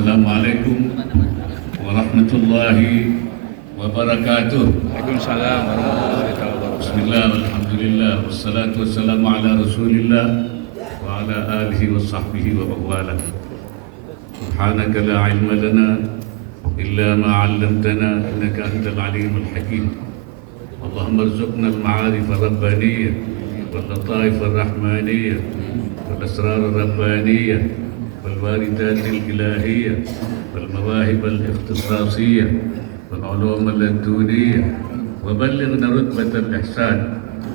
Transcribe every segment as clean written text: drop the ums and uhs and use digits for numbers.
Assalamualaikum warahmatullahi wabarakatuh. Waalaikumsalam warahmatullahi wabarakatuh. Bismillah, alhamdulillah, wassalatu wassalamu ala rasulillah wa ala alihi wa sahbihi wa mawala. Subhanaka la ilma lana illa ma 'allamtana innaka antal alimul hakim. Allahumma arzuqna al-ma'arif ar-rabbaniyah wal lataif ar-rahmaniyah wal asrar ar-rabbaniyah والواردات الإلهية والمواهب الاختصاصية والعلوم اللدنية وبلغنا رتبة الإحسان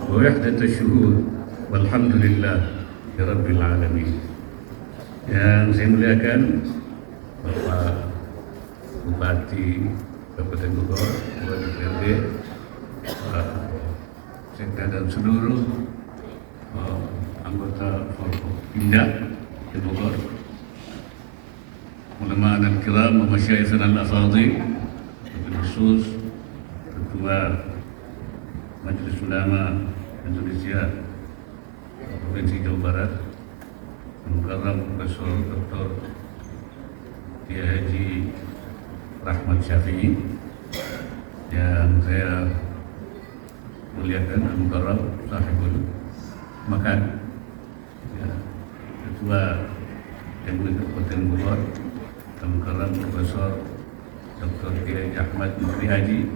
ووحدة الشهود والحمد لله لرب العالمين. Yang saya muliakan Bapak Bupati Kabupaten Bogor, Ketua DPRD, Pak Sekda dan seluruh anggota Forkopimda di Bogor, ulama dan kiram, masyayikh dan al-afadhil, khusus Ketua Majelis Ulama Indonesia Provinsi Jawa Barat, Mukarram Profesor Dr. Kiai Haji Rahmat Syafi'i, yang saya muliakan Mukarram Sahibul Makan, ya, Ketua MUI Kabupaten Bogor, Mukarram Profesor Dr. Kiai Ahmad Mukri Haji,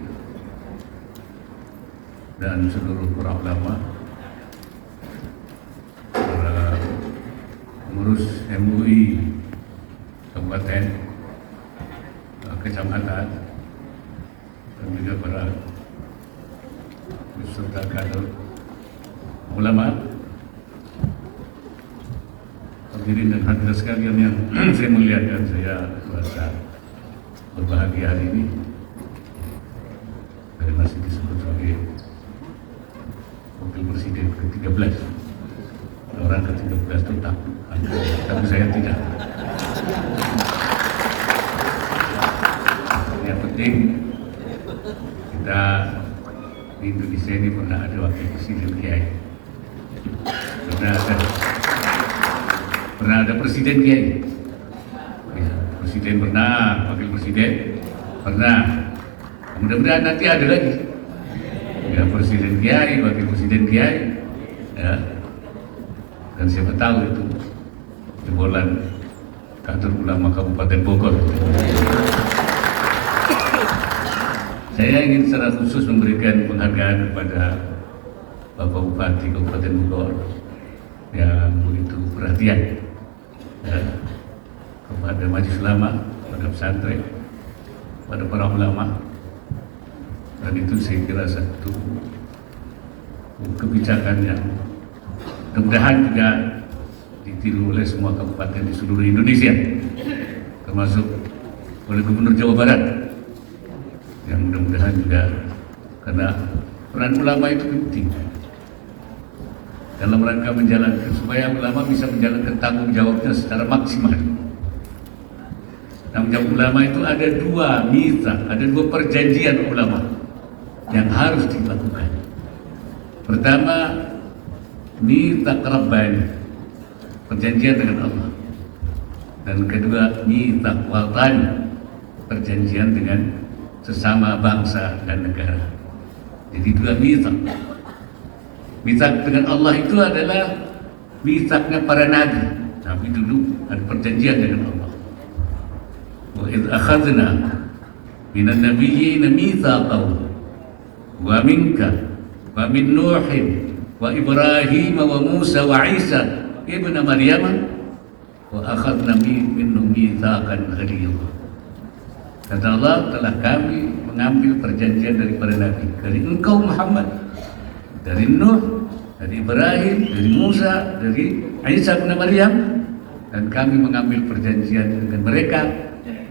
dan seluruh para ulama, para pengurus MUI Kabupaten, Kecamatan, dan juga para peserta kader ulama, hadirin dan hadirat sekalian yang saya muliakan. Saya merasa berbahagia hari ini. Saya masih disebut sebagai Wakil Presiden ke-13. Orang ke-13 itu takut, tapi saya tidak. Yang penting kita di Indonesia ini pernah ada Wakil Presiden Kiai. Pernah ada Presiden Kiai. Ya, Presiden pernah, Wakil Presiden pernah. Mudah-mudahan nanti ada lagi. Ya, Presiden Kiai, Wakil Presiden Kiai. Ya. Dan siapa tahu itu jebolan kantor ulama Kabupaten Bogor. Saya ingin secara khusus memberikan penghargaan kepada Bapak Bupati Kabupaten Bogor yang begitu perhatian, ya, kepada majelis ulama, pada pesantren, pada para ulama, dan itu saya kira satu kebijakan yang mudah-mudahan juga ditiru oleh semua kabupaten di seluruh Indonesia, termasuk oleh Gubernur Jawa Barat, yang mudah-mudahan juga, karena peran ulama itu penting dalam rangka menjalankan, supaya ulama bisa menjalankan tanggung jawabnya secara maksimal. Tanggung jawab ulama itu ada dua mitra, ada dua perjanjian ulama yang harus dilakukan. Pertama, mitra rabbani, perjanjian dengan Allah. Dan kedua, mitra watani, perjanjian dengan sesama bangsa dan negara. Jadi dua mitra. Mitsaq dengan Allah itu adalah mitsaqnya para nabi. Nabi dulu ada perjanjian dengan Allah. Wa idz akhadna minan nabiyyin mitsaqan wa minka wa min Nuhin wa Ibrahim wa Musa wa Isa ibn Maryam wa akhadna minhum mitsaqan ghalidha. Kata Allah, telah kami mengambil perjanjian dari para nabi, dari engkau Muhammad, dari Nuh, dari Ibrahim, dari Musa, dari Isa bin Maryam, dan kami mengambil perjanjian dengan mereka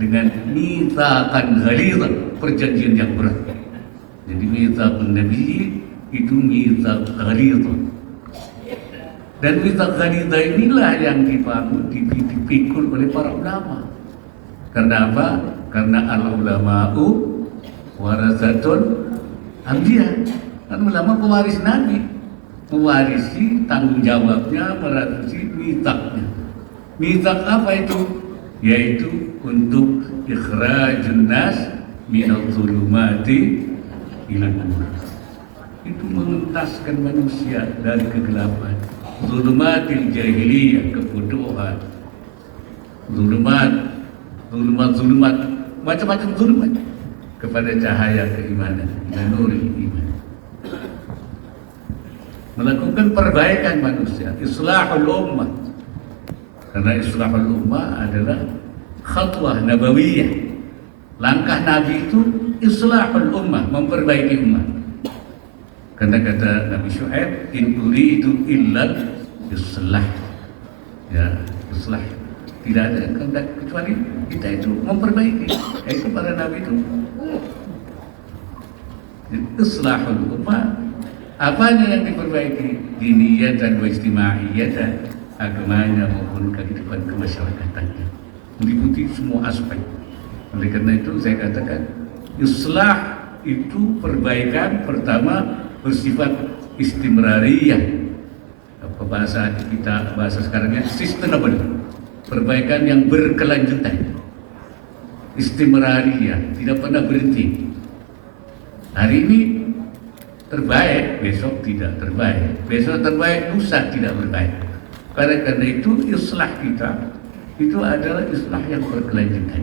dengan mitsaqan ghalidha, perjanjian yang berat. Jadi mitsaqun nabi itu mitsaq ghalidha. Dan mitsaq ghalidha inilah yang dibangun, dipikul oleh para ulama. Karena apa? Karena al-ulama'u warasatul anbiya. Kan ulama pewaris Nabi, mewarisi tanggung jawabnya, mewarisi mitsaqnya. Mitsaq apa itu? yaitu untuk ikhrajun nas minal zulumati ila nur. Itu mengentaskan manusia dari kegelapan, zulumatil jahiliyah, kebodohan, zulumat, macam-macam zulumat, kepada cahaya keimanan, nuril iman. Melakukan perbaikan manusia, islahul ummah. Karena islahul ummah adalah khatwah nabawiyah. Langkah Nabi itu islahul ummah, memperbaiki ummah. Karena kata Nabi Syuaib, in uridu illa islah. Ya, islah. Tidak ada kehendak kecuali kita itu memperbaiki. Itu para nabi itu. Islahul ummah, apanya yang diperbaiki? Diniyatan wa ijtimaiyatan, agamanya maupun kehidupan kemasyarakatannya, meliputi semua aspek. Oleh karena itu saya katakan islah itu perbaikan pertama bersifat istimrariyah. Apa bahasa kita, bahasa sekarangnya sustainable, perbaikan yang berkelanjutan, istimrariyah, tidak pernah berhenti. Hari ini terbaik, besok tidak terbaik, besok terbaik, lusa tidak berbaik. Karena itu islah kita itu adalah islah yang berkelanjutan.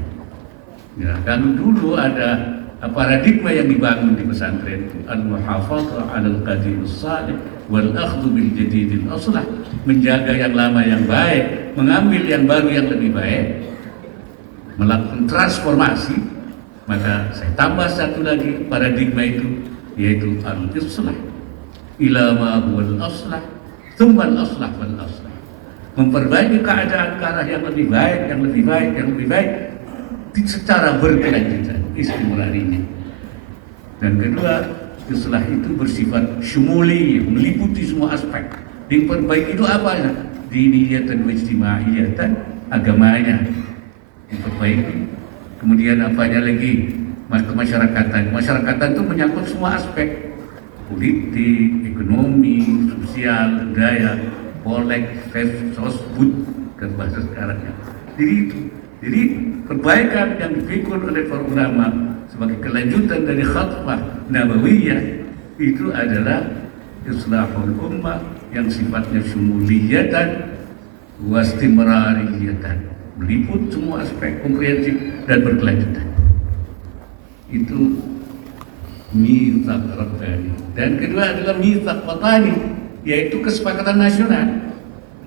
Ya, kalau dulu ada paradigma yang dibangun di pesantren itu al-muhafadzah 'alal qadimus salih wal akhdhu bil jadidil aslah, menjaga yang lama yang baik, mengambil yang baru yang lebih baik, melakukan transformasi. Maka saya tambah satu lagi paradigma itu, yaitu al-islah ila ma huwal aslah tsumma al-aslah wal aslah, memperbaiki keadaan ke arah yang lebih baik, yang lebih baik, yang lebih baik secara berkelanjutan, istimrarinya. Dan kedua, islah itu bersifat syumuli, meliputi semua aspek. Diperbaiki itu apa ya? Diniyatan wa ijtimaiyatan, agamanya diperbaiki. Kemudian apanya lagi? Kemasyarakatan. Masyarakatan itu menyangkut semua aspek, politik, ekonomi, sosial, budaya, polek, sosbud, dan bahasa sekarangnya. Jadi perbaikan yang dipikul oleh para ulama sebagai kelanjutan dari khatwah nabawiyah itu adalah islahul ummah yang sifatnya syumuliyatan wastimrariyatan, meliput semua aspek, komprehensif dan berkelanjutan. Itu mitsaq rabbani. Dan kedua adalah mitsaq watani, yaitu kesepakatan nasional.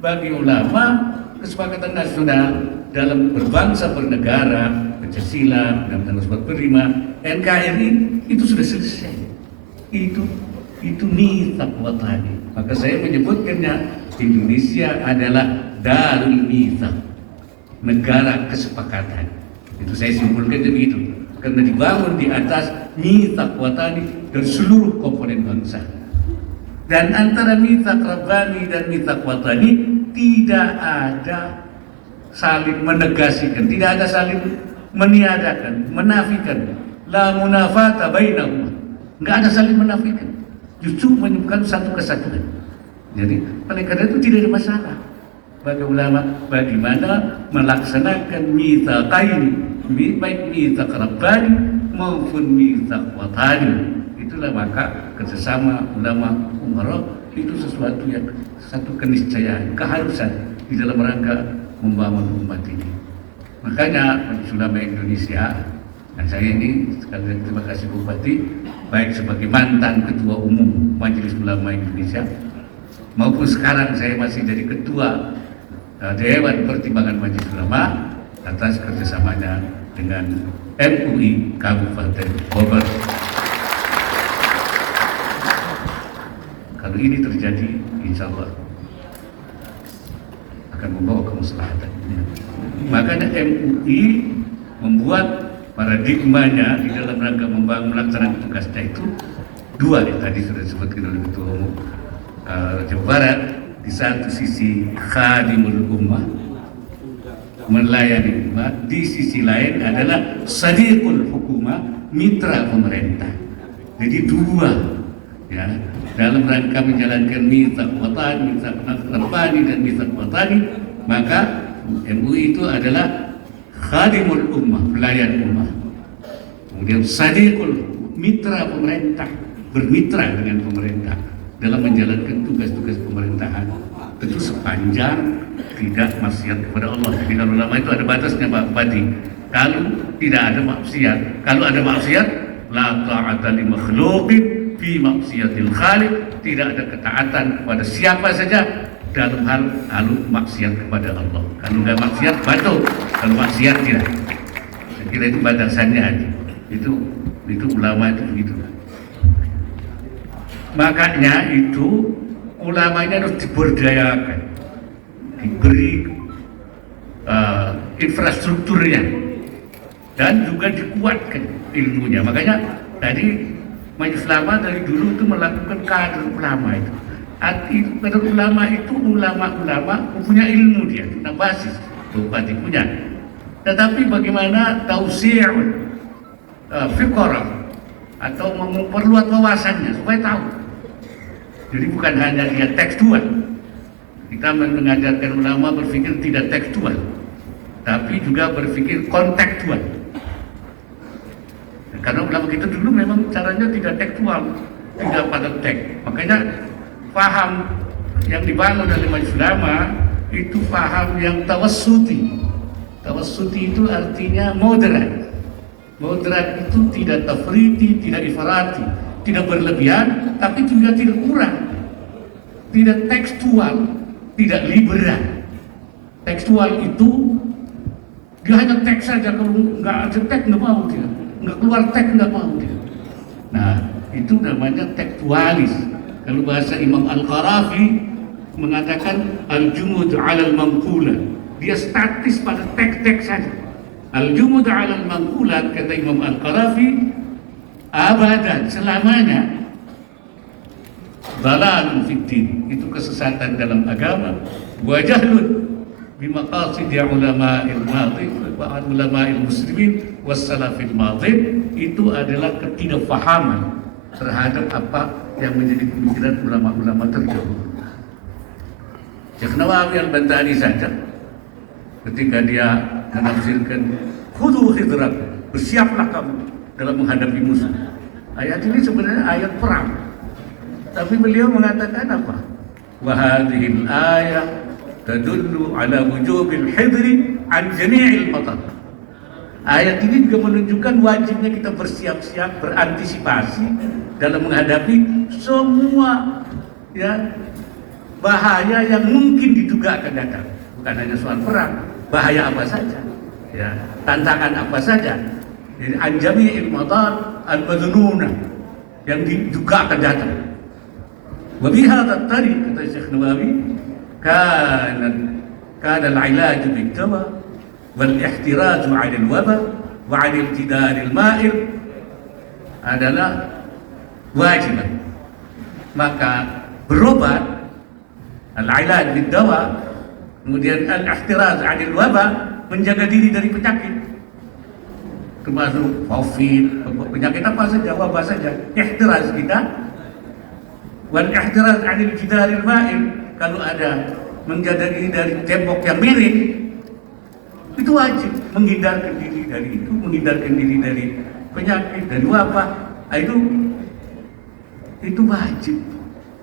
Bagi ulama, kesepakatan nasional dalam berbangsa bernegara, Pancasila, Undang-Undang 45, NKRI itu sudah selesai. Itu mitsaq watani. Maka saya menyebutkannya Indonesia adalah darul mitsaq, negara kesepakatan. Itu saya simpulkan begitu, karena dibangun di atas mitsaq watani dari seluruh komponen bangsa. Dan antara mitsaq rabbani dan mitsaq watani tidak ada saling menegasikan, tidak ada saling meniadakan, menafikan. La munafata bainahuma, enggak ada saling menafikan, justru menyebutkan satu kesatuan. Jadi oleh karena itu tidak ada masalah bagi ulama bagaimana melaksanakan mitsaqain, baik mitsaq rabbani maupun mitsaq watani. Itulah maka kerjasama ulama umara itu sesuatu yang satu keniscayaan, keharusan di dalam rangka membangun umat ini. Makanya Majelis Ulama Indonesia, dan saya ini sekali lagi terima kasih Bupati, baik sebagai mantan Ketua Umum Majelis Ulama Indonesia maupun sekarang saya masih jadi Ketua Dewan Pertimbangan Majelis Ulama, atas kerjasamanya dengan MUI Kabupaten Bogor. Kalau ini terjadi, insya Allah akan membawa kemaslahatan. Makanya MUI membuat paradigmanya di dalam rangka melaksanakan tugasnya itu dua, yang tadi sudah disebutkan oleh Ketua Umum Jawa Barat. Di satu sisi khadimul ummah, melayani umat, di sisi lain adalah sadiqul hukumah, mitra pemerintah. Jadi dua, ya, dalam rangka menjalankan mitsaq watani, mitsaq rabbani dan mitsaq watani. Maka MUI itu adalah khadimul ummah, pelayan ummah. Kemudian sadiqul, mitra pemerintah, bermitra dengan pemerintah dalam menjalankan tugas-tugas pemerintahan. Tentu sepanjang tidak maksiat kepada Allah. Jadi kalau ulama itu ada batasnya, Pak Bupati. Kalau tidak ada maksiat, kalau ada maksiat, la ta'ata li makhluqin fi maksiatil khaliq, tidak ada ketaatan kepada siapa saja dalam hal kalau maksiat kepada Allah. Kalau nggak maksiat batal, kalau maksiat tidak. Saya kira itu batasannya aja. Itu ulama itu begitu. Makanya itu ulamanya harus diberdayakan, diberi infrastrukturnya dan juga dikuatkan ilmunya. Makanya tadi Majelis Ulama dari dulu itu melakukan kader ulama itu. Kader ulama itu ulama-ulama punya ilmu, dia punya basis, Bupati punya. Tetapi bagaimana tausi'un fiqarah atau memperluas wawasannya supaya tahu. Jadi bukan hanya dia tekstual. Kita mengajarkan ulama berpikir tidak tekstual, tapi juga berpikir kontekstual. Karena ulama kita dulu memang caranya tidak tekstual, tidak pada teks. Makanya paham yang dibangun oleh Majelis Ulama itu paham yang tawassuti. Tawassuti itu artinya moderat. Moderat itu tidak tafriti, tidak ifrati, tidak berlebihan, tapi juga tidak kurang, tidak tekstual, tidak liberal. Tekstual itu dia hanya teks saja, kalau nggak ada teks nggak mau dia, nggak keluar teks nggak mau dia. Nah itu namanya tekstualis. Kalau bahasa Imam Al-Qarafi mengatakan al-jumud 'ala al-manqula, dia statis pada teks-teks saja. Al-jumud 'ala al-manqulat, kata Imam Al-Qarafi, abadan, selamanya, dhalalun fid din, itu kesesatan dalam agama, wa jahlun bimaqasid ulama'il madhi wa ulama'il muslimin was salafil madhi, itu adalah ketidakfahaman terhadap apa yang menjadi pemikiran ulama-ulama terdahulu. Syekh Nawawi Al-Bantani saja ketika dia menafsirkan khudhu khidrak, bersiaplah kamu dalam menghadapi musuh. Ayat ini sebenarnya ayat perang, tapi beliau mengatakan apa? Wa hadhil ayah tadullu ala wujubil hidri an jami'il matar. Ayat ini juga menunjukkan wajibnya kita bersiap-siap, berantisipasi dalam menghadapi semua bahaya yang mungkin diduga akan datang. Bukan hanya soal perang, bahaya apa saja, tantangan apa saja. Jadi anjami al-madar al-madnunah yang diduga akan datang. Wa bi hadha at-tariq, kata Syekh Nawawi, kana al-ilaj bid-dawa wal ihtiraz 'ala al-waba wa 'ala al-jidal al-ma'ir adalah wajib. Maka berobat, al-ilaj bid-dawa, kemudian al-ihtiraz 'anil waba, menjaga diri dari penyakit, termasuk COVID, penyakit apa saja, wabah saja, ihtiraz kita. Wal ihtiraz 'anil jidaril ma'il, kalau ada menjaga diri dari tembok yang miring, itu wajib menghindarkan diri dari itu, menghindarkan diri dari penyakit, dari wabah. Itu wajib.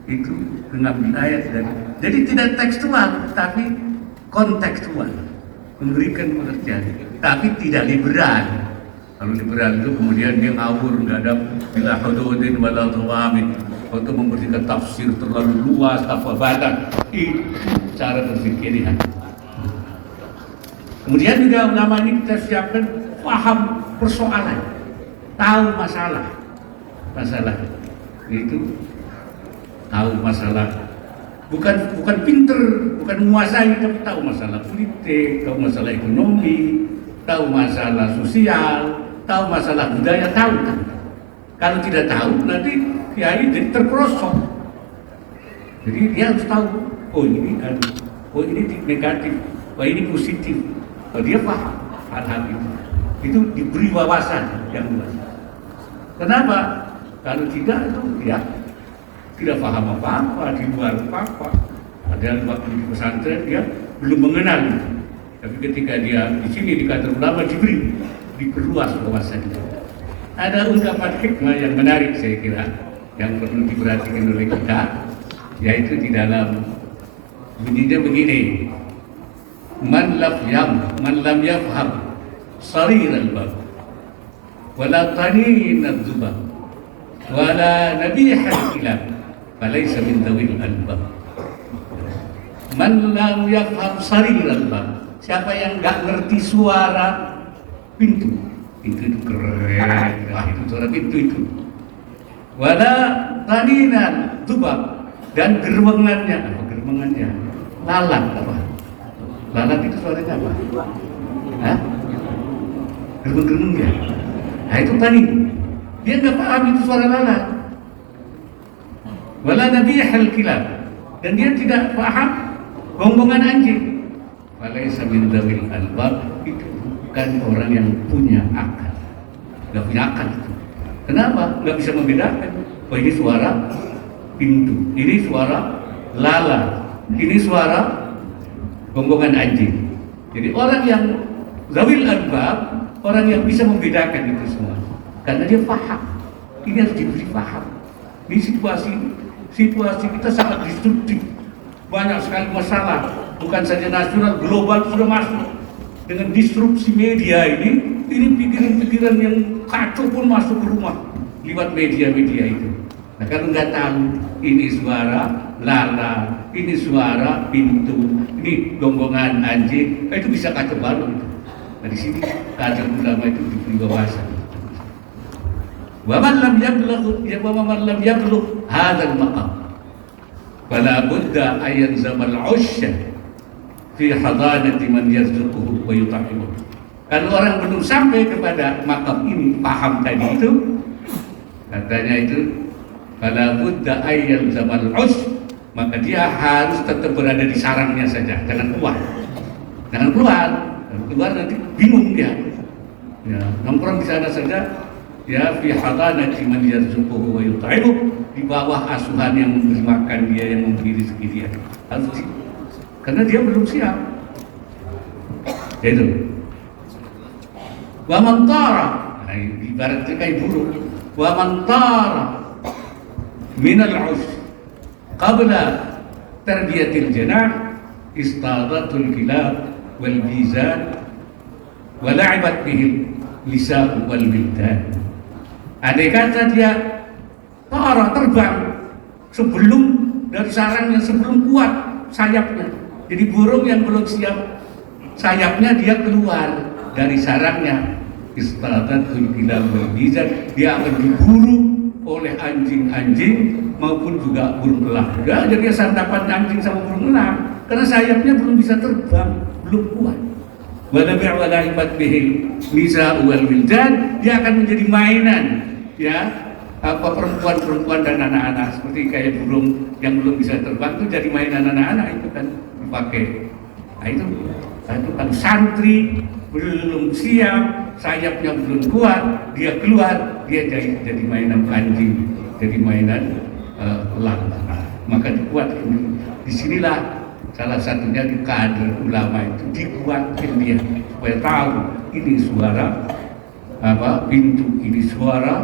Itu mengambil ayat dari, jadi tidak tekstual tapi kontekstual, memberikan pengertian, tapi tidak liberal. Kalau liberal itu kemudian dia ngawur, nggak ada bila hududin wala dhawamin, untuk memberikan tafsir terlalu luas, tafsir. Itu cara berpikirnya. Kemudian juga ulama ini kita siapkan paham persoalan, tahu masalah itu, tahu masalah, bukan pinter, bukan menguasai, tapi tahu masalah politik, tahu masalah ekonomi, tahu masalah sosial, tahu masalah budaya, tahu. Kalau tidak tahu, nanti kiai jadi terperosok. Jadi dia harus tahu, oh ini negatif, oh ini positif. Oh, dia paham hal-hal itu diberi wawasan yang luas. Kenapa? Kalau tidak itu ya tidak paham apa-apa, di luar apa-apa. Padahal waktu di pesantren dia belum mengenal. Tapi ketika dia di sini dikatakan ulama Jibril, diperluas wawasannya. Ada ungkapan hikmah yang menarik saya kira, yang perlu diperhatikan oleh kita, yaitu di dalam bunyinya begini: man lam yafham sarir al-bab wala tanin al-zubab wala nabih al-kilab falaysa min dawil al-bab. Man lam yafham sarir al-bab, siapa yang enggak ngerti suara pintu itu keren, itu suara pintu itu. Wala taninan zubab, dan gerwengannya, apa gerwengannya? Lalat apa? Lalat itu suaranya apa? Hah? Gerung-gerung ya? Nah itu tadi. Dia nggak paham itu suara lalat. Wala nabihal kilab, dan dia tidak paham gonggongan anjing. Walaysa min dawil albab, itu bukan orang yang punya akal. Nggak punya akal itu. Kenapa? Nggak bisa membedakan. Oh ini suara pintu, ini suara lalat, ini suara gonggongan anjing. Jadi orang yang zawil albab, orang yang bisa membedakan itu semua, karena dia paham. Ini harus diberi paham. Di situasi kita sangat destruktif, banyak sekali masalah, bukan saja nasional, global sudah masuk. Dengan disrupsi media ini pikiran-pikiran yang kacau pun masuk ke rumah lewat media-media itu. Nah kalau nggak tahu ini suara lalat, ini suara pintu, ini gonggongan anjing, itu bisa kacau balau itu. Nah di sini kacau ulama itu diberi wawasan. Wa man lam yablugh hadzal maqam fala budda ayyan zamal 'usya fi hadanati man yarzuquhu wa yut'imuhu. Kalau orang belum sampai kepada makam ini, paham tadi itu, katanya itu fala budda ayyan zamal 'us, maka dia harus tetap berada di sarangnya saja, jangan keluar. Jangan keluar, keluar nanti bingung dia. Ya, nongkrong di sana saja. Ya, fi hadanati man yarzuquhu wa yut'imuhu, di bawah asuhan yang memberi makan dia, yang memberi rezeki dia. Harus karena dia belum siap. Itu. Wa man tara, ibaratnya kayak burung. Wa man tara min al-'us qabla tarbiyatil janah istadatul kilab wal bizan wa la'ibat bihi lisan wal wildan. Andai kata dia terbang sebelum dari sarangnya, sebelum kuat sayapnya. Jadi burung yang belum siap sayapnya, dia keluar dari sarangnya. Istadatul kilab wal bizan, dia akan diburu oleh anjing-anjing maupun juga burung elang. Ya, jadi santapan anjing sama burung elang karena sayapnya belum bisa terbang, belum kuat. Wa la'ibat bihi nisa wal wildan, dia akan menjadi mainan, ya, apa perempuan-perempuan dan anak-anak, seperti kayak burung yang belum bisa terbang itu jadi mainan anak-anak itu kan dipakai. Nah itu kalau santri belum siap, sayapnya belum kuat, dia keluar, dia jadi mainan anjing, jadi mainan elang. Maka dikuatkan. Disinilah salah satunya di kader ulama itu dikuatkan dia supaya tahu ini suara apa pintu, ini suara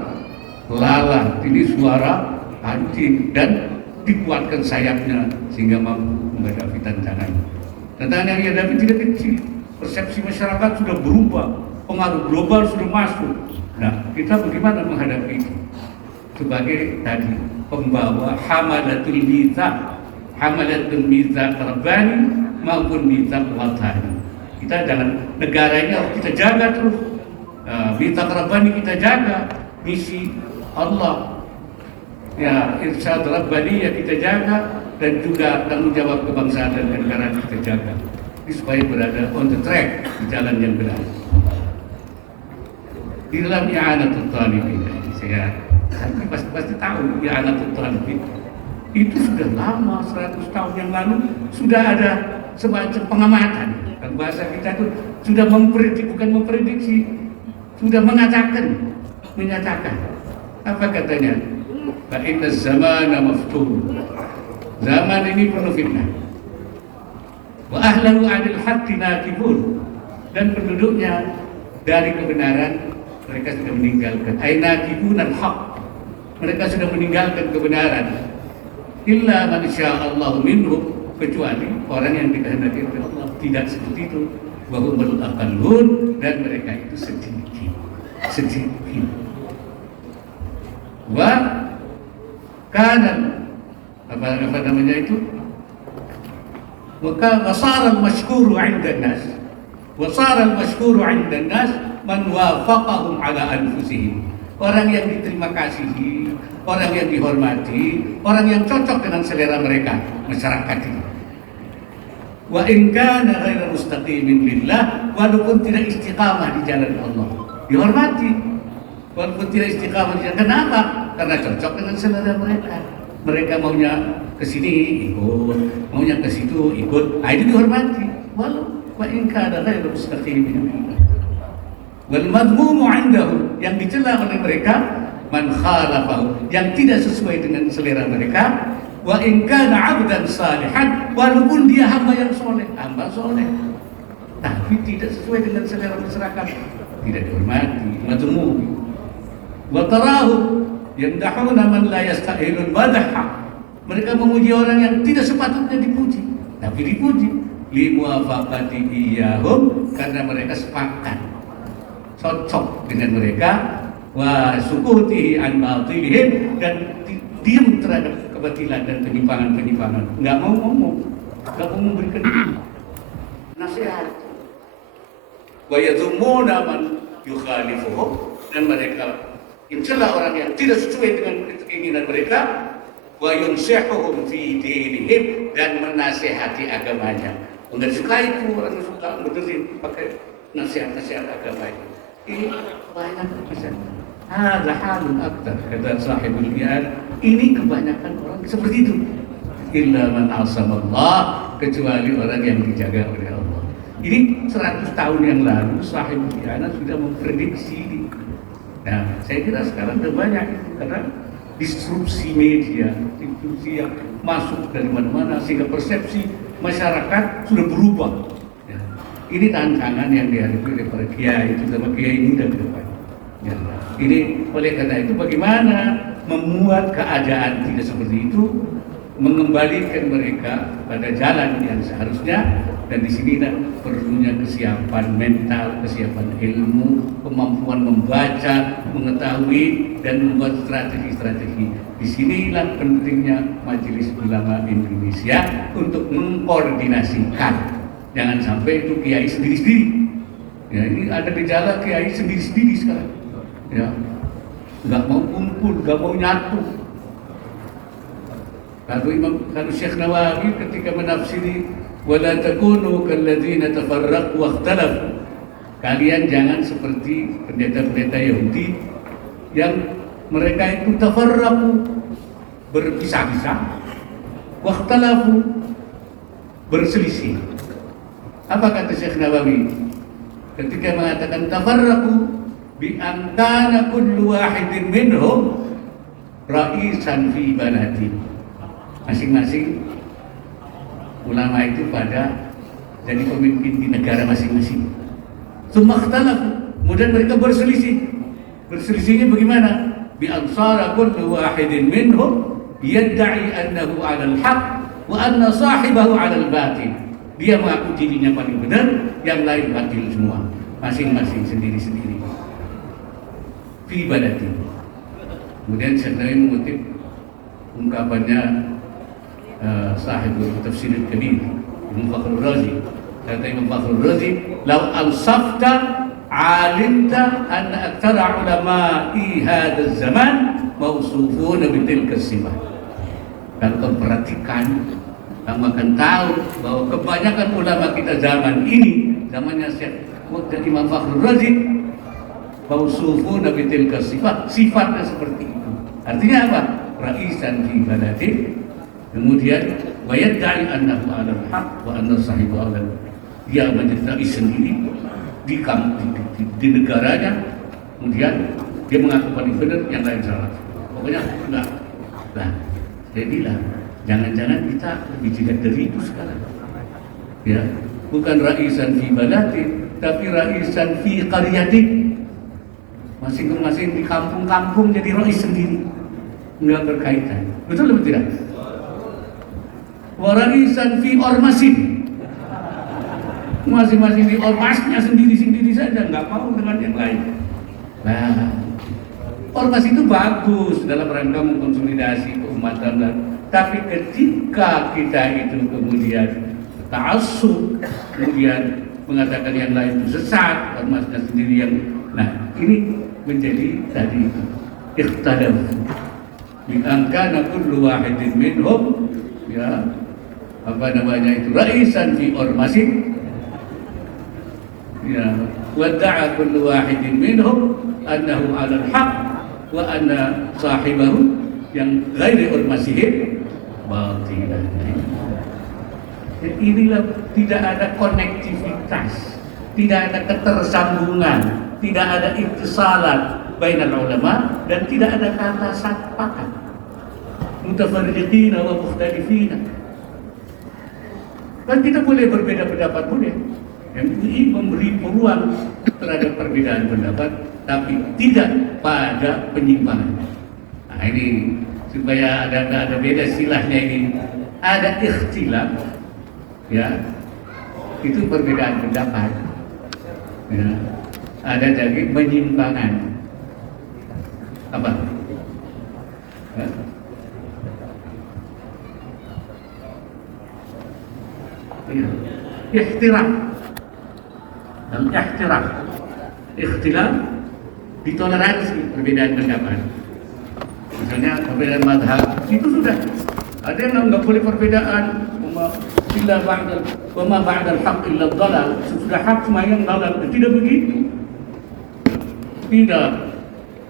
lalat, ini suara anjing, dan dikuatkan sayapnya sehingga mampu menghadapi tantangan. Tantangan yang dihadapi tidak kecil. Persepsi masyarakat sudah berubah, pengaruh global sudah masuk. Nah, kita bagaimana menghadapi itu? Sebagai tadi pembawa hamalatul mitsaq rabbani maupun mitsaq watani. Kita jangan, negara ini harus kita jaga terus. Mitsaq rabbani kita jaga, misi Allah, ya, irsyad rabbani ya kita jaga, dan juga tanggung jawab kebangsaan dan negara kita jaga. Ini supaya berada on the track, di jalan yang benar. Di dalam i'anatul talibin, saya pasti tahu i'anatul talibin itu sudah lama, 100 tahun yang lalu sudah ada semacam pengamatan. Kalau bahasa kita itu sudah bukan memprediksi, sudah menyatakan. Apa katanya? Fa inna zamana maftuh. Zaman ini penuh fitnah. Wa ahlahu 'anil haqqi nakibun, dan penduduknya dari kebenaran mereka sudah meninggalkan. Ay nakibun al-haq, mereka sudah meninggalkan kebenaran. Illa man sya'allahu minhum, kecuali orang yang dikehendaki oleh Allah. Tidak seperti itu. Wa humul aqallun, dan mereka itu sedikit. Wa kanan apa namanya itu? Wasara al-mashkuru 'inda an-nas. Wasara al-mashkuru 'inda an-nas man wafaqahum 'ala anfusihim. Orang yang diterima kasihi, orang yang dihormati, orang yang cocok dengan selera mereka, masyarakat ini. Wa in kana ghairu mustaqimin lillah, walaupun tidak istiqamah di jalan Allah, dihormati. Walaupun tidak istiqamah di jalan, kenapa? Karena cocok dengan selera mereka. Mereka maunya ke sini ikut, maunya ke situ ikut, itu dihormati. Walau wa in kana ghairu mustaqimin lillah. Wal madhmumu 'indahu, yang dicela oleh mereka, man khalafahu, yang tidak sesuai dengan selera mereka. Wa in kana 'abdan salihan, walaupun dia hamba yang soleh, tapi tidak sesuai dengan selera masyarakat, tidak dihormati, madhmum. Wa tarahu yamdahuna man la yastahilul madha, mereka memuji orang yang tidak sepatutnya dipuji, tapi dipuji. Li muwafaqati iyyahum, karena mereka sepakat, cocok dengan mereka. Wa sukutihi an batilihim, dan diam terhadap kebatilan dan penyimpangan-penyimpangan. Nggak mau ngomong, nggak mau memberikan nasihat. Wa yadhumuna man yukhalifuhum, dan mereka mencela orang yang tidak sesuai dengan keinginan mereka. Wa yunsihuhum fi dinihim, dan menasihati agamanya. Enggak suka itu, orang suka benerin pakai nasihat-nasihat agama itu. Ini banyak bisa. Ada halun aktar, kata sahibul iad, ini kebanyakan orang seperti itu. Illa man asamallah, kecuali orang yang dijaga oleh Allah. Ini 100 tahun yang lalu sahibul iad sudah memprediksi. Nah, saya kira sekarang sudah banyak itu, karena disrupsi media, disrupsi yang masuk dari mana-mana, sehingga persepsi masyarakat sudah berubah. Ya. Ini tantangan yang dihadapi oleh para kiai, terutama kiai muda ke depan. Ya. Ini oleh karena itu bagaimana membuat keadaan tidak seperti itu, mengembalikan mereka pada jalan yang seharusnya. Dan di sini perlunya kesiapan mental, kesiapan ilmu, kemampuan membaca, mengetahui, dan membuat strategi-strategi. Disinilah pentingnya Majelis Ulama Indonesia untuk mengkoordinasikan. Jangan sampai itu kiai sendiri-sendiri. Ya, ini ada gejala kiai sendiri-sendiri sekarang. Ya, nggak mau kumpul, nggak mau nyatu. Kalau Syekh Nawawi ketika menafsiri wala takunu kalladzina tafarraqu wa ikhtalafu, kalian jangan seperti pendeta-pendeta Yahudi yang mereka itu tafarraqu, berpisah-pisah, wa ikhtalafu, berselisih. Apa kata Syekh Nawawi ketika mengatakan tafarraqu? Bi an kana kullu wahidin minhum ra'isan fi baladi, masing-masing ulama itu pada jadi pemimpin di negara masing-masing. Sumakhtalafu, kemudian mereka berselisih. Berselisihnya bagaimana? Bi ansara kullu wahidin minhum yad'i annahu 'alal haqq wa anna sahibahu 'alal batil. Dia mengaku dirinya paling benar, yang lain batil semua. Masing-masing sendiri-sendiri. Fi baladi. Kemudian saya mengutip ungkapannya sahibul tafsir al-kabir Imam Fakhrul Razi. Kata Imam Fakhrul Razi, "Lau ansafta 'alimta anna aktsara ulama'i hadzal zaman mawsufuna bitilka sifat." Kalau kau perhatikan, kamu akan tahu bahwa kebanyakan ulama kita zaman ini, zamannya Syekh Imam Fakhrul Razi, mawsufuna bitilka sifat, sifatnya seperti itu. Artinya apa? Ra'isan fi baladi. Kemudian wayadda'i annahu 'alal haqq wa anna sahibu 'alal, dia menjadi rais sendiri di negaranya, kemudian dia mengaku paling benar, yang lain salah. Pokoknya enggak. Nah, saya bilang jangan-jangan kita lebih jihad dari itu sekarang. Ya, bukan raisan fi balatin, tapi raisan fi qaryatin. Masing-masing di kampung-kampung jadi rais sendiri, nggak berkaitan. Betul atau tidak? Wa raisan fi ormasin, masing-masing di ormasnya sendiri-sendiri saja, nggak mau dengan yang lain. Nah, ormas itu bagus dalam rangka mengkonsolidasi keumatan, tapi ketika kita itu kemudian ta'assub, kemudian mengatakan yang lain itu sesat, ormasnya sendiri yang, nah ini menjadi tadi ikhtilaf. Bi angkana kullu wahidin minhum, ya apa namanya itu, raisan fi ormasin, ya wada'a kullu wahidin minhum annahu 'alal haqq wa anna sahibahu yang ghairi ormasihim batilan. Inilah tidak ada konektivitas, tidak ada ketersambungan, tidak ada ittisalat bainal ulama, dan tidak ada kata sepakat. Mutafarriqina wa mukhtalifina. Kan kita boleh berbeda pendapat, boleh. MUI memberi peluang terhadap perbedaan pendapat, tapi tidak pada penyimpangan. Nah ini supaya ada beda silahnya ini, ada ikhtilaf, ya itu perbedaan pendapat, ya ada jadi penyimpangan apa? Ya? Ya. Ikhtilaf dan ikhtilaf ditoleransi perbedaan pendapat. Misalnya perbedaan madhab itu sudah ada yang nggak boleh perbedaan illa ba'dal haqq illa dhalal, sudah hak cuma yang dalal. Tidak begitu, tidak.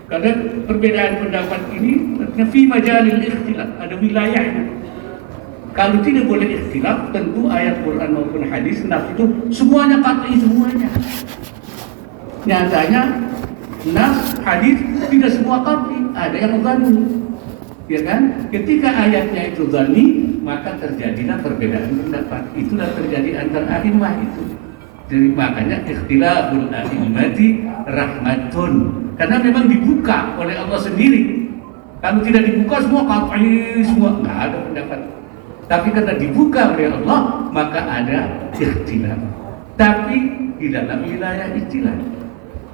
Karena perbedaan pendapat ini fi majalil ikhtilaf, ada wilayahnya. Kalau tidak boleh ikhtilaf, tentu ayat Quran maupun hadis nas itu semuanya qat'i, semuanya. Nyatanya nas hadis tidak semua qat'i, ada yang dhanni, ya kan? Ketika ayatnya itu dhanni, maka terjadilah perbedaan pendapat. Itulah terjadi antara a'immah itu. Jadi makanya ikhtilaful a'immati rahmatun, karena memang dibuka oleh Allah sendiri. Kalau tidak dibuka semua qat'i, semua nggak ada pendapat. Tapi karena dibuka oleh Allah, maka ada ikhtilaf. Tapi di dalam wilayah ikhtilaf.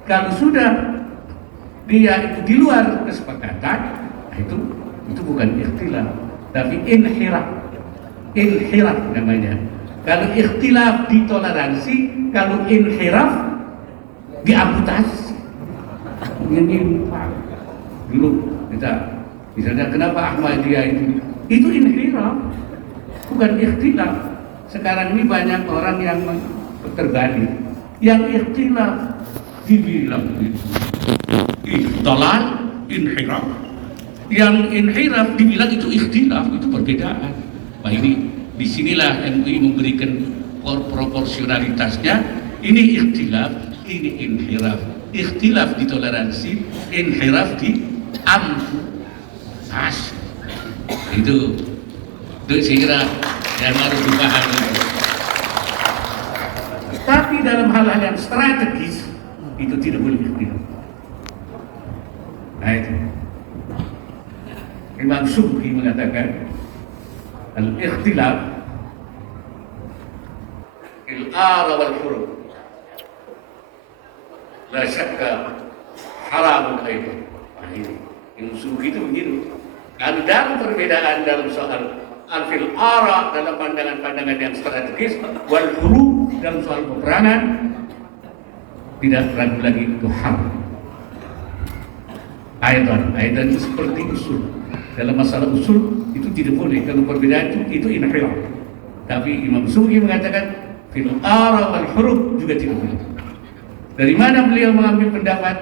Kalau sudah dia itu di luar kesepakatan, itu bukan ikhtilaf, tapi inhiraf. Inhiraf namanya. Kalau ikhtilaf ditoleransi, kalau inhiraf diamputasi. Ini dulu kita misalnya kenapa Ahmadiyah itu inhiraf, bukan ikhtilaf. Sekarang ini banyak orang yang terbalik, yang ikhtilaf dibilang itu dalal, inhiraf. Yang inhiraf dibilang itu ikhtilaf, itu perbedaan. Nah ini disinilah MUI memberikan proporsionalitasnya. Ini ikhtilaf, ini inhiraf. Ikhtilaf ditoleransi, inhiraf diamputasi. Itu saya kira yang harus dipahami. Tapi dalam hal-hal yang strategis itu tidak boleh ikhtilaf. Nah itu Imam Subki mengatakan al-ikhtilaf il-ara wal-huruf la syakka haramun aidan. Nah ini Imam Subki itu begitu. Kalau dalam perbedaan dalam soal al-fil ara dalam pandangan-pandangan yang strategis, wal huruf dalam soal peperangan, tidak ragu lagi itu haram. Aidan itu seperti usul. Dalam masalah usul itu tidak boleh. Kalau perbedaan itu inhiraf. Tapi Imam Subki mengatakan fil ara wal huruf juga tidak boleh. Dari mana beliau mengambil pendapat?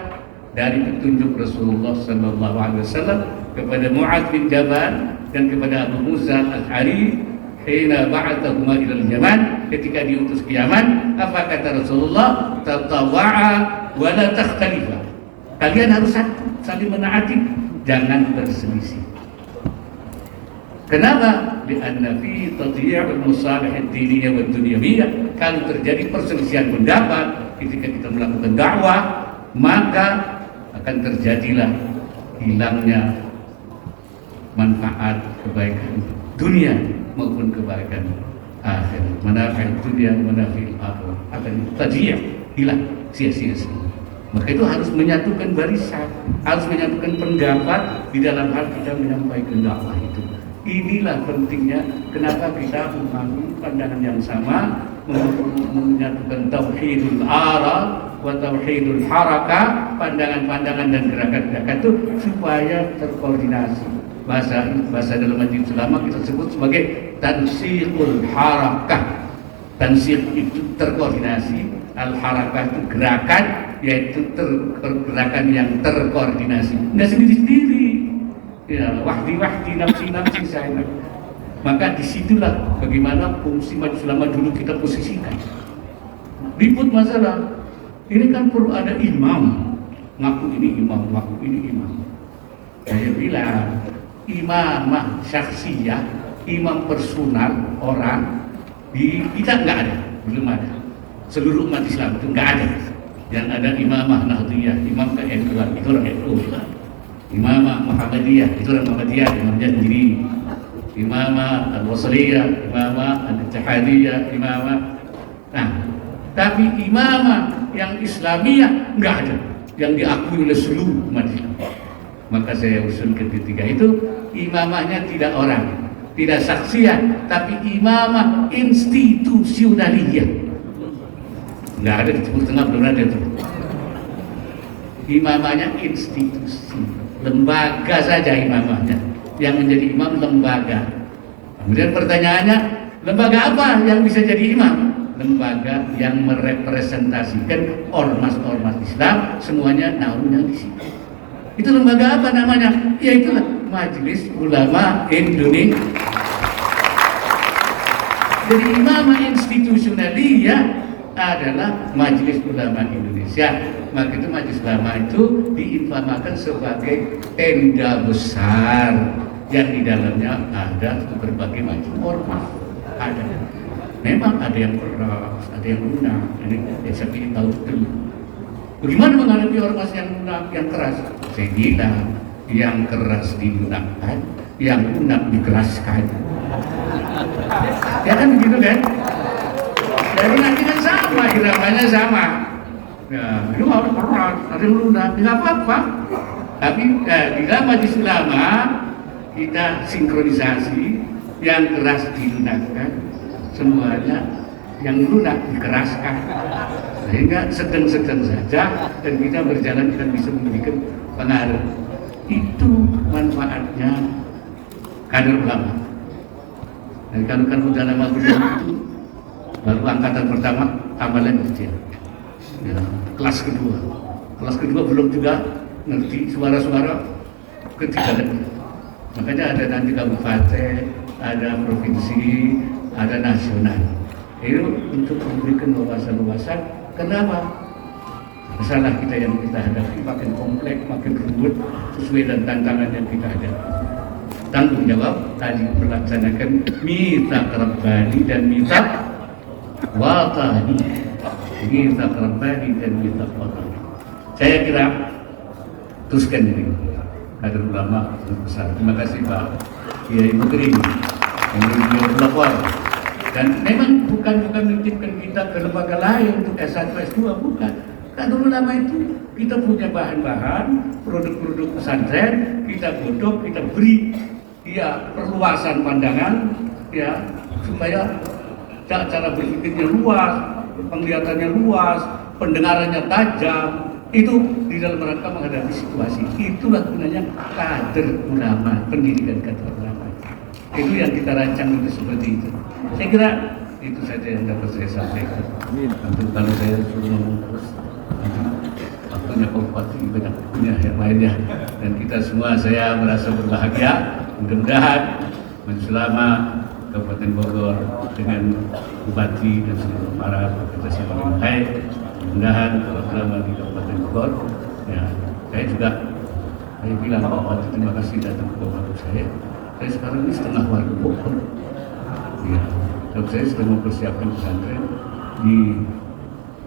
Dari petunjuk Rasulullah sallallahu alaihi wasallam kepada Mu'adz bin Jabal dan kepada Abu Musa al-Ash'ari hina ba'athahuma ila al-Yaman, ketika diutus ke Yaman. Apa kata Rasulullah? Tatawa'a wa la takhtalifa. Kalian harus satu, saling menaati, jangan berselisih. Kenapa? Lianna fi tadyi'il masalih ad-diniyah wa dunyawiyah. Kalau terjadi perselisihan pendapat ketika kita melakukan dakwah, maka akan terjadilah hilangnya manfaat kebaikan dunia maupun kebaikan akhirat. Manfaat dunia, manfaat akhirat akan tadyi', hilang, sia-sia semua. Maka itu harus menyatukan barisan, harus menyatukan pendapat di dalam hal kita menyampaikan dakwah itu. Inilah pentingnya kenapa kita memahami pandangan yang sama, menyatukan tauhidul ara wa tauhidul haraka, pandangan-pandangan dan gerakan-gerakan itu supaya terkoordinasi. Bahasa dalam majlis ulama kita sebut sebagai tansiqul harakah. Tansiq itu terkoordinasi, al harakah itu gerakan, yaitu gerakan yang terkoordinasi. Nggak sendiri-sendiri. Ya, wahdi nafsi saya. Maka disitulah bagaimana fungsi majelis ulama dulu kita posisikan. Ribut masalah. Ini kan perlu ada imam. Ngaku ini imam, ngaku ini imam. Saya bilang imamah syakhsiyah, imam personal orang di kita nggak ada, belum ada. Seluruh umat Islam itu nggak ada. Yang ada imamah Nahdliyah, imam KNU, itu orang NU. Imamah Muhammadiyah, itu orang Muhammadiyah, imamnya sendiri. Imamah Al-Wasliyah, imamah Al-Ittihadiyah, imamah. Nah, tapi imamah yang Islamiyah nggak ada, yang diakui oleh seluruh umat Islam. Maka saya usul ketiga itu, imamahnya tidak orang, tidak saksian, tapi imamah institusionaliyah. Nggak ada di Timur Tengah, belum ada itu. Imamahnya institusi, lembaga saja imamahnya. Yang menjadi imam lembaga. Kemudian pertanyaannya, lembaga apa yang bisa jadi imam? Lembaga yang merepresentasikan ormas-ormas Islam, semuanya naunnya di situ. Itu lembaga apa namanya? Ya itulah Majelis Ulama Indonesia. Jadi imamah institusionaliyah adalah Majelis Ulama Indonesia. Maka itu Majelis Ulama itu diinfamakan sebagai tenda besar yang di dalamnya ada berbagai macam ormas. Ada. Memang ada yang keras, ada yang lunak. Ini saya ingin tahu dulu. Bagaimana menghadapi ormas yang lunak, yang keras? Saya bilang yang keras dilunakkan, yang lunak dikeraskan. Ya kan begitu kan? Jadi nanti kan sama, iramanya sama. Ya, itu harus keras, ada yang lunak, tidak apa-apa. Tapi di dalam Majelis Ulama kita sinkronisasi, yang keras dilunakkan, semuanya yang lunak dikeraskan. Sehingga sedang-sedang saja dan kita berjalan dan bisa memberikan pengaruh. Itu manfaatnya kader ulama. Dan kalau udah nama beliau itu baru angkatan pertama amalan kecil. Ya, kelas kedua belum juga ngerti suara-suara ketiga. Makanya ada nanti kabupaten, ada provinsi, ada nasional. Itu untuk memberikan wawasan-wawasan. Kenapa? Masalah kita yang kita hadapi makin kompleks, makin rumit sesuai dengan tantangan yang kita hadapi. Tanggung jawab tadi melaksanakan mitsaq rabbani dan mitsaq watani. Mitsaq rabbani dan mitsaq watani. Saya kira teruskan ini. Kader ulama besar. Terima kasih Pak Kiai Mukri yang beliau pelapor. Dan memang bukan menitipkan kita ke lembaga lain untuk S1, S2, bukan. Kader ulama itu kita punya bahan-bahan, produk-produk pesantren, kita godok, kita beri ya perluasan pandangan ya supaya cara berpikirnya luas, penglihatannya luas, pendengarannya tajam. Itu di dalam rangka menghadapi situasi. Itulah gunanya kader ulama, pendidikan kader ulama. Itu yang kita rancang itu seperti itu. Saya kira itu saja yang dapat saya sampaikan. Untuk kalau saya suruh ngomong terus, waktunya kompati banyak punya yang lainnya. Dan kita semua saya merasa berbahagia. Mudah-mudahan selama Kabupaten Bogor dengan Bupati dan seluruh para pekerja yang baik. Mudah-mudahan kalau selama di Kabupaten Bogor, ya saya juga bilang Pak Bupati terima kasih datang ke Bogor saya. Saya sekarang ini setengah warga Bogor. Ya, dan saya sedang mempersiapkan pesantren di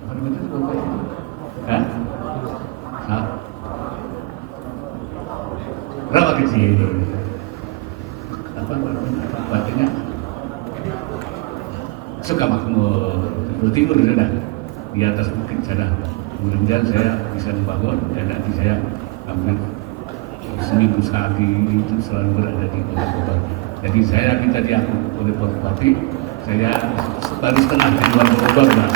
mana itu Bogor? Hah? Rawa kecil. Apa artinya? Sukamakmur, timur sana, di atas bukit sana. Mudah-mudahan saya bisa membangun dan nanti saya ambil seminggu sekali itu selalu berada di Kota Bogor. Jadi saya minta diakui oleh Pak Bupati, saya baru setengah di luar Bogor lah.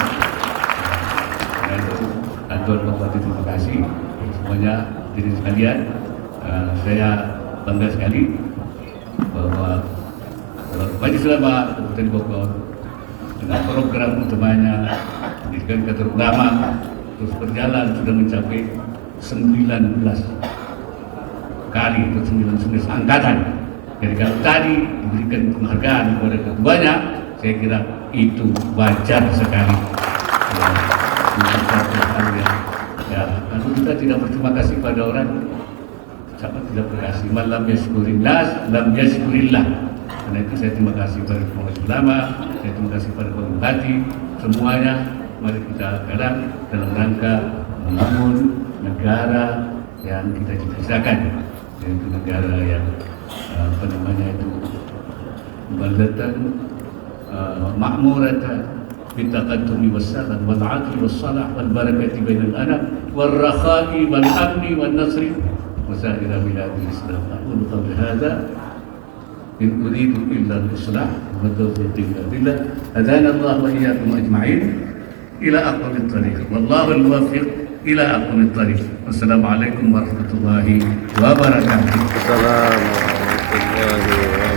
Dan itu kantor Pak Bupati, terima kasih semuanya diri sekalian. Saya bangga sekali bahwa Majelis Ulama Kabupaten Bogor dengan program utamanya pendidikan kader ulama terus berjalan sudah mencapai 19 kali atau 19 angkatan. Jadi kalau tadi diberikan penghargaan kepada ketuanya, saya kira itu wajar sekali. Ya, kalau kita tidak berterima kasih pada orang, siapa tidak berkasih? Malam yaskurillah, lam yaskurillah. Karena itu saya terima kasih pada Majelis Ulama, saya terima kasih pada Pak Bupati, semuanya. Mari kita garap dalam rangka membangun negara yang kita cita-citakan, yaitu negara yang apa namanya itu baldatan makmuratan bitaqaddumi wassalam wal adli wassalah wal barakati bainal anam wal rakhai wal amni wal nasri wa sa'ira biladil islam. Aqulu qawli hadza in uridu illa al-islah wa tawfiqi billah. Hadana Allah wa iyyakum ajma'in ila aqwamit thariq. Wallahu al-muwaffiq ila aqwamit thariq. Wassalamu alaikum warahmatullahi wabarakatuh. Assalamualaikum warahmatullahi wabarakatuh.